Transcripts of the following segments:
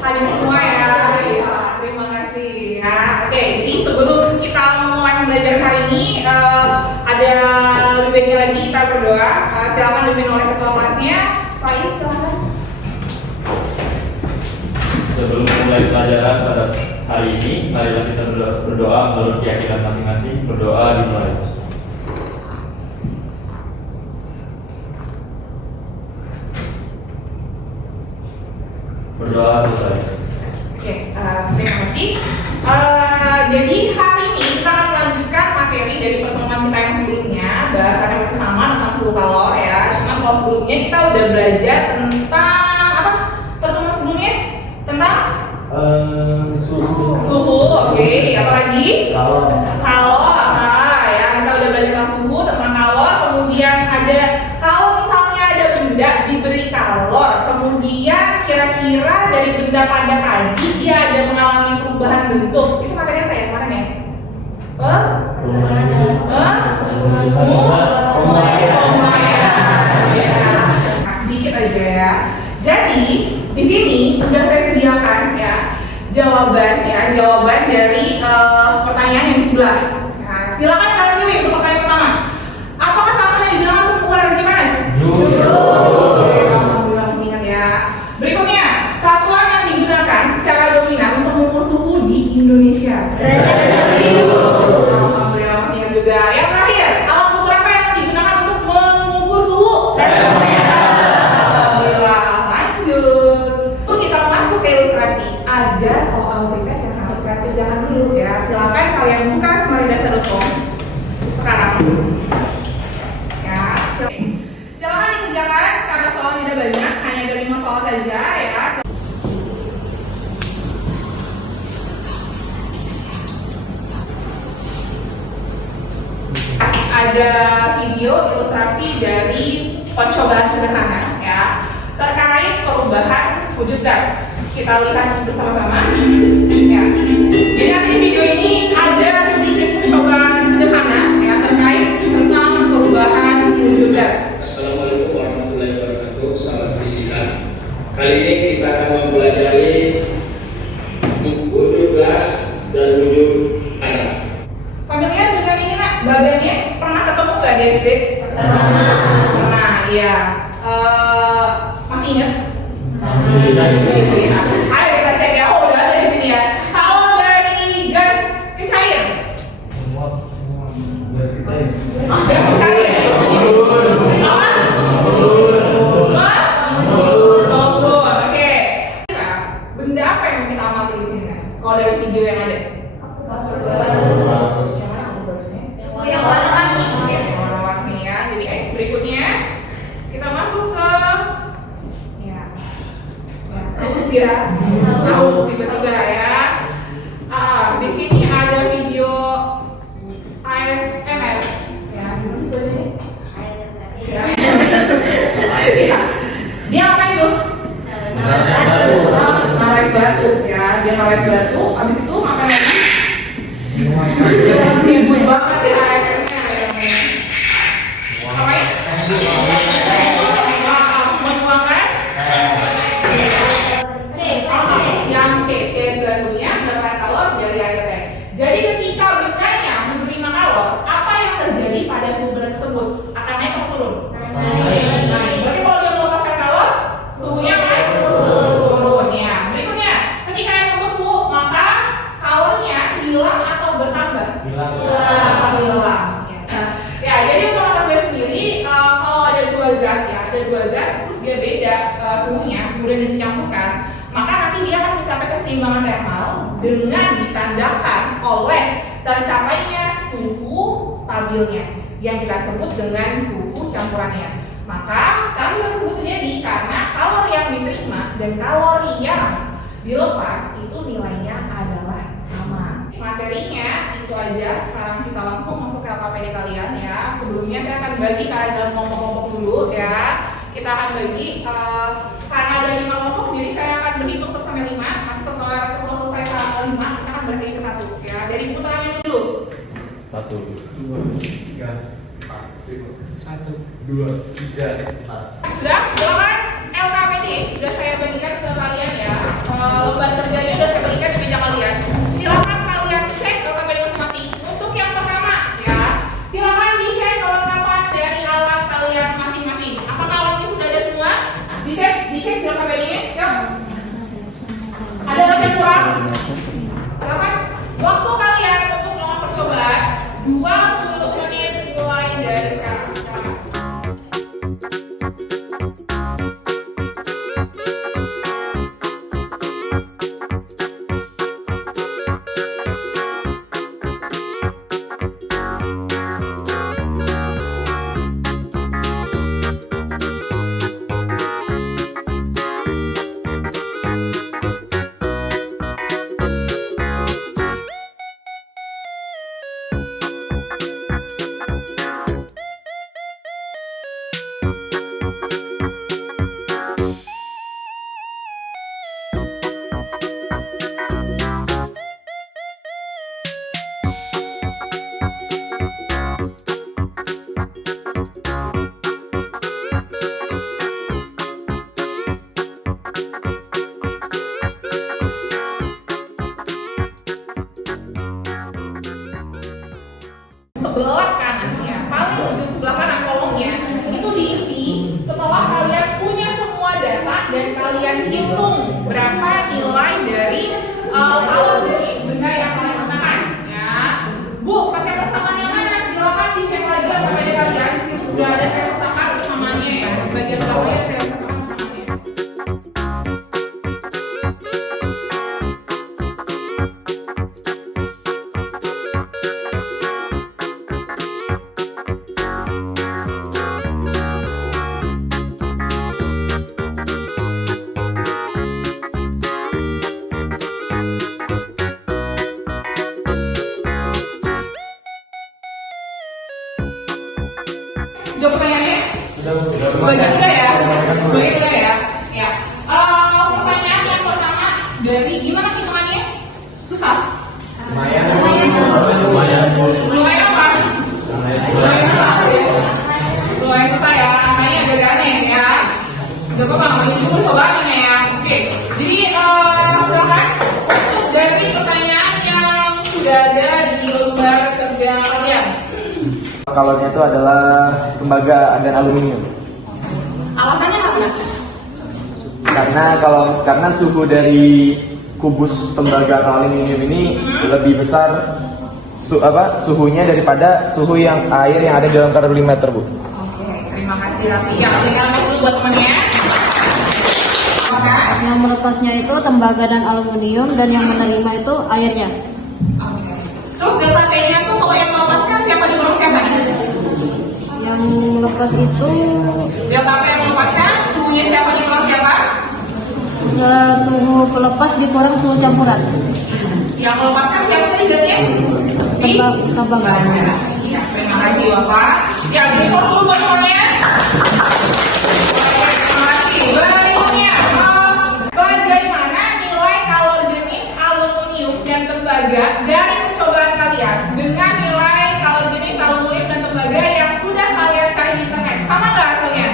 Hadir semua ya. Iya, terima kasih ya. Oke, jadi sebelum kita memulai belajar hari ini, ada lebih baiknya lagi kita berdoa. Silakan dipimpin oleh ketua kelasnya, Faiz. Silakan. Sebelum memulai pelajaran pada hari ini, marilah kita berdoa menurut keyakinan masing-masing. Berdoa dimulai. Berdoa selesai. Oke, terima kasih. Jadi hari ini kita akan melanjutkan materi dari pertemuan kita yang sebelumnya. Bahasannya masih sama tentang suhu kalor ya. Cuma kalau sebelumnya kita udah belajar tentang apa? Pertemuan sebelumnya tentang suhu. Oke. Apa lagi? Kalor. Nah, ya kita udah belajar tentang suhu, tentang kalor. Kemudian ada kalau misalnya ada benda diberi kalor, kemudian kira-kira dari benda padat tadi dia ada mengalami perubahan bentuk. Itu materinya apa ya kemarin ya? Nah, sedikit aja ya. Jadi di sini udah saya sediakan ya jawaban dari pertanyaan yang di sebelah. Nah, silakan kalian pilih untuk pertanyaan pertama. Apakah satuan yang digunakan untuk mengukur energi panas? Alhamdulillah masih ingat ya. Berikutnya, satuan yang digunakan secara dominan untuk mengukur suhu di Indonesia. Alhamdulillah masih ingat juga. Yang terakhir, alat ukur apa yang digunakan untuk mengukur suhu? Alhamdulillah. Lanjut. Kita masuk ke ilustrasi. Ada soal tes yang harus kalian kerjakan dulu ya. Silakan kalian buka smartdasa.com sekarang. Ya, silakan dikerjakan karena soal tidak banyak, hanya ada 5 soal saja ya. Ada video ilustrasi dari percobaan sederhana ya terkait perubahan wujud zat. Kita lihat bersama-sama ya. Jadi nanti di video ini ada sedikit percobaan sederhana ya terkait tentang perubahan wujud zat. Assalamualaikum warahmatullahi wabarakatuh. Salam fisika. Kali ini kita akan mempelajari wujud gas dan wujud padat. Familiar dengan ini nak? Badannya pernah ketemu nggak di SD? Pernah, iya. Masih ingat? Masih. Ayo kita cek ya. Oh, udah ada di sini ya. Kalau dari gas ke cair? Gas kita ya. Gas ke cair. Apa? Melembur. Oke. Benda apa yang kita amati di sini? Kalau dari video yang ada? Yang mana aku bagusnya? Yang warna-warni. Warna-warni ya. Jadi berikutnya kita masuk ke haus tiba-tiba ya. Di sini ada video ASMR ya. Ya. Dia apa itu? Nares batu ya. Dia nares batu. Abis itu makan lagi. Ribut banget ya ASMR ya. Ngapain? Menuangkan yang C selanjutnya mendapatkan kalor dari air teh. Jadi ketika bendanya menerima kalor, apa yang terjadi pada sumber tersebut? Akan naik atau turun? Naik. Berarti kalau dia melepaskan kalor, suhunya akan turun ya. Berikutnya, ketika yang membeku, maka kalornya hilang atau bertambah? Hilang. Ya, jadi untuk atas saya sendiri, kalau ada dua zat, terus dia beda suhunya, kemudian dicampurkan, maka nanti dia akan mencapai keseimbangan thermal dengan ditandakan oleh tercapainya suhu stabilnya yang kita sebut dengan suhu campurannya. Maka kami sebut jadi karena kalori yang diterima dan kalori yang dilepas itu nilainya adalah sama. Materinya itu aja. Sekarang kita langsung masuk ke LKPD kalian ya. Sebelumnya saya akan bagi kalian dalam kelompok-kelompok dulu ya. Kita akan bagi karena ada 5 kelompok, jadi saya akan berhitung sampai 5. Setelah selesai 5, kita akan berhenti ke 1 ya. Dari putarannya dulu. 1, 2, 3, 4, 1, 2, 3, 4. Sudah? Silakan LKPD sudah saya bagikan ke kalian ya. hitung berapa nilai dari kalau jenis benda yang kalian gunakan. Ya, Bu, pakai persamaan yang mana? Silakan dicek lagi apa aja kalian. Di situ sudah ada saya sertakan persamaannya ya. Bagian berapa ya saya sertakan persamaannya. Jawab pertanyaannya? Sebagian udah ya? Sebagian udah ya? Ya. Pertanyaan yang pertama dari gimana hitungannya? Susah? Lumayan apa? Lumayan susah ya, makanya agak aneh ya. Gak apa-apa, ini dulu cobaannya ya. Oke, jadi silakan dari pertanyaan yang sudah ada di lembar kerja kalian. Kalornya itu adalah tembaga dan aluminium. Alasannya apa? Karena suhu dari kubus tembaga atau aluminium ini lebih besar suhunya daripada suhu yang air yang ada di dalam kalorimeter, Bu. Oke, terima kasih Raffi. Yang tinggal dulu buat temannya. Yang melepasnya itu tembaga dan aluminium, dan yang menerima itu airnya. Oke. Terus delta T-nya tuh kalau yang melepaskan siapa dikurang siapa? Yang melepas itu Delta T yang melepaskan suhunya siapa dikurang siapa? suhu pelepas dikurang suhu campuran. Yang melepaskan siapa tadi zatnya? Tembaga. Iya, terima kasih Bapak. Ya, berikut dulu buat semuanya. Terima kasih. Berikutnya, bagaimana nilai kalori jenis aluminium dan tembaga dari percobaan kalian dengan nilai kalori jenis aluminium dan tembaga yang sudah kalian cari di internet? Sama nggak hasilnya?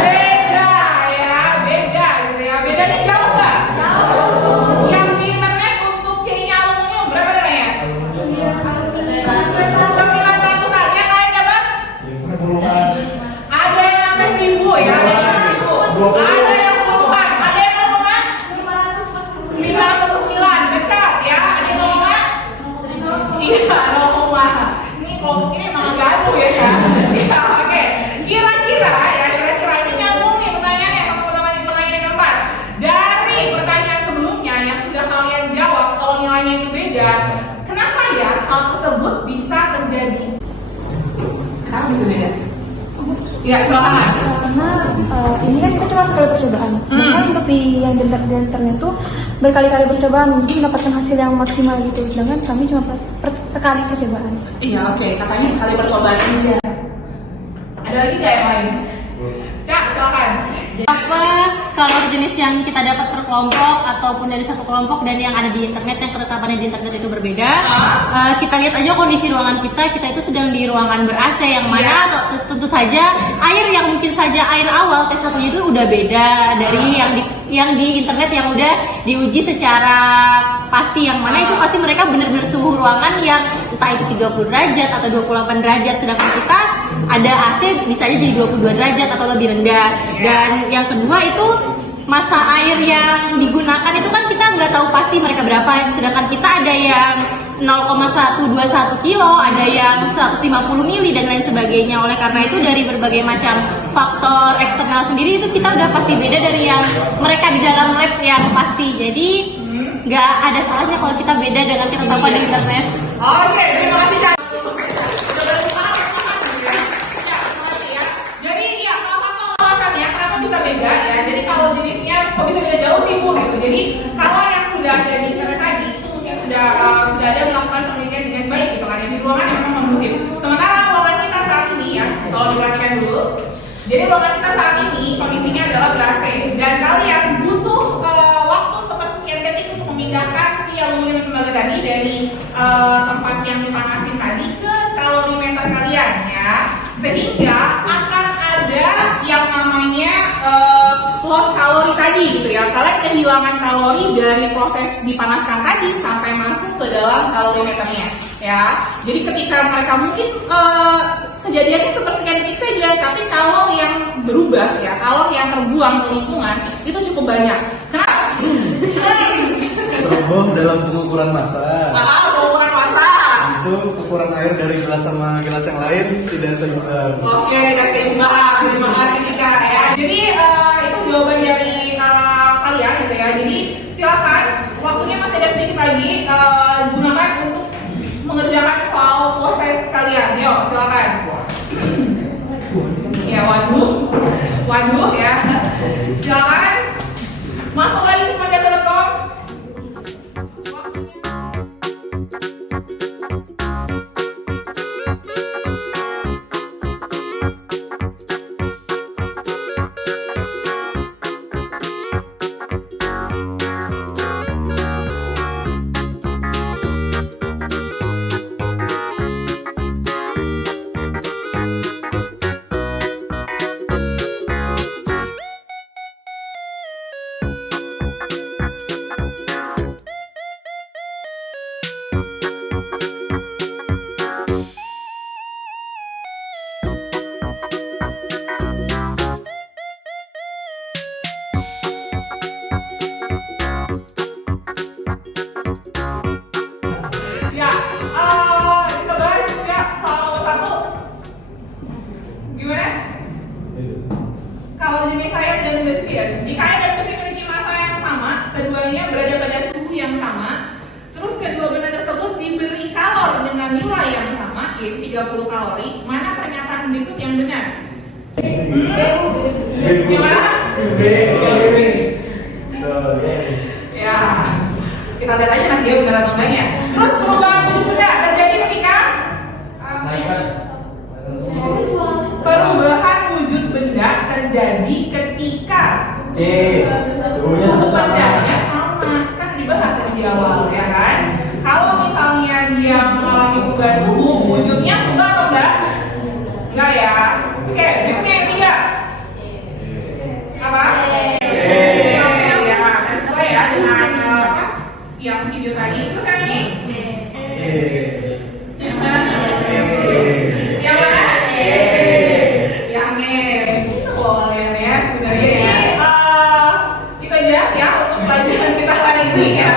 Beda ya, beda gitu ya. Bedanya jauh nggak? Jauh. Yang di internet untuk C-nya aluminium berapa namanya? 900-an. Yang lain apa? Ada yang sampai 1000 ya, ada yang 1000. Ada yang puluhan, ada yang 549 dekat ya, ada yang 0, iya 0. Ini kelompok ini emang agak aduh ya kan? Ya oke. Kira-kira ini nyambung nih pertanyaannya sama pertanyaan yang keempat. Dari pertanyaan sebelumnya yang sudah kalian jawab kalau nilainya itu beda, kenapa ya hal tersebut bisa terjadi? Kenapa bisa beda? Ya, silakan. Karena ini kan kita cuma sekali percobaan. Sedangkan untuk yang di internet itu berkali-kali percobaan untuk mendapatkan hasil yang maksimal gitu. Sedangkan kami cuma sekali percobaan. Iya, oke. Katanya sekali percobaan aja. Ada lagi nggak yang lain? Cak, silakan. Apa kalau jenis yang kita dapat per kelompok ataupun dari satu kelompok dan yang ada di internet, yang ketetapannya di internet itu berbeda. Kita lihat aja kondisi ruangan kita itu sedang di ruangan ber-AC yang mana tentu saja air yang mungkin saja air awal tes satunya itu udah beda dari yang di internet yang udah diuji secara pasti, yang mana itu pasti mereka benar-benar suhu ruangan yang entah itu 30 derajat atau 28 derajat, sedangkan kita ada AC bisa aja jadi 22 derajat atau lebih rendah. Dan yang kedua itu masa air yang digunakan itu kan kita nggak tahu pasti mereka berapa, sedangkan kita ada yang 0,121 kilo, ada yang 150 mili dan lain sebagainya. Oleh karena itu dari berbagai macam faktor eksternal sendiri itu kita udah pasti beda dari yang mereka di dalam lab yang pasti. Jadi nggak ada salahnya kalau kita beda dengan ketetapan di internet. Oke, terima kasih Cak. Jadi ya salah satu alasannya kenapa bisa beda ya. Jadi kalau jenisnya kok bisa beda jauh sih Bu gitu. Jadi kalau yang sudah ada di internet tadi itu mungkin sudah ada melakukan penelitian dengan baik gitu kan. Yang di ruangan memang kondusif. Sementara ruangan kita saat ini ya, kalau diperhatikan dulu. Jadi ruangan kita saat ini kondisinya adalah ber-AC dan kalian butuh waktu sepersekian detik untuk memindahkan si aluminium tembaga tadi dari tempat yang dipanasin tadi ke kalorimeter kalian ya, sehingga akan ada yang namanya loss kalori ya, kalian kehilangan kalori dari proses dipanaskan tadi sampai masuk ke dalam kalorimeternya ya. Jadi ketika mereka mungkin kejadiannya sepersekian detik saja, tapi kalori yang berubah ya, kalori yang terbuang ke lingkungan itu cukup banyak. Kenapa? Roboh dalam pengukuran massa. Pengukuran massa. Itu ukuran air dari gelas sama gelas yang lain tidak seimbang. Oke, tidak seimbang. Terima kasih Tika ya. Jadi itu jawaban dari kalian gitu ya. Jadi silakan, waktunya masih ada sedikit lagi, gunakan untuk mengerjakan soal proses kalian. Yuk, silakan. Ya, waduh ya. Silakan masuk lagi ke Mandasa.com. Ya, kita bahas juga soal nomor 1. Gimana? Kalau jenis air dan mesin, jika air dan mesin memiliki massa yang sama, keduanya berada pada suhu yang sama, terus kedua benda tersebut diberi kalor dengan nilai yang sama, yaitu 30 kalori, mana pernyataan berikut yang benar? Gimana? Ya, kita lihat aja nanti ya benar atau enggaknya. Terus perubahan wujud benda terjadi ketika perubahan wujud benda terjadi ketika suhu bendanya sama. Kan dibahas tadi di awal ya kan. Kalau misalnya dia mengalami perubahan suhu, wujudnya berubah atau enggak? Enggak ya. Oke, berikutnya yang 3. Apa? Ya, sesuai ya dengan yang video tadi. Terus yang ini? Yang mana? Yang mana? Yang ini. Itu loh kalian ya sebenarnya ya. Itu aja ya untuk pelajaran kita hari ini ya.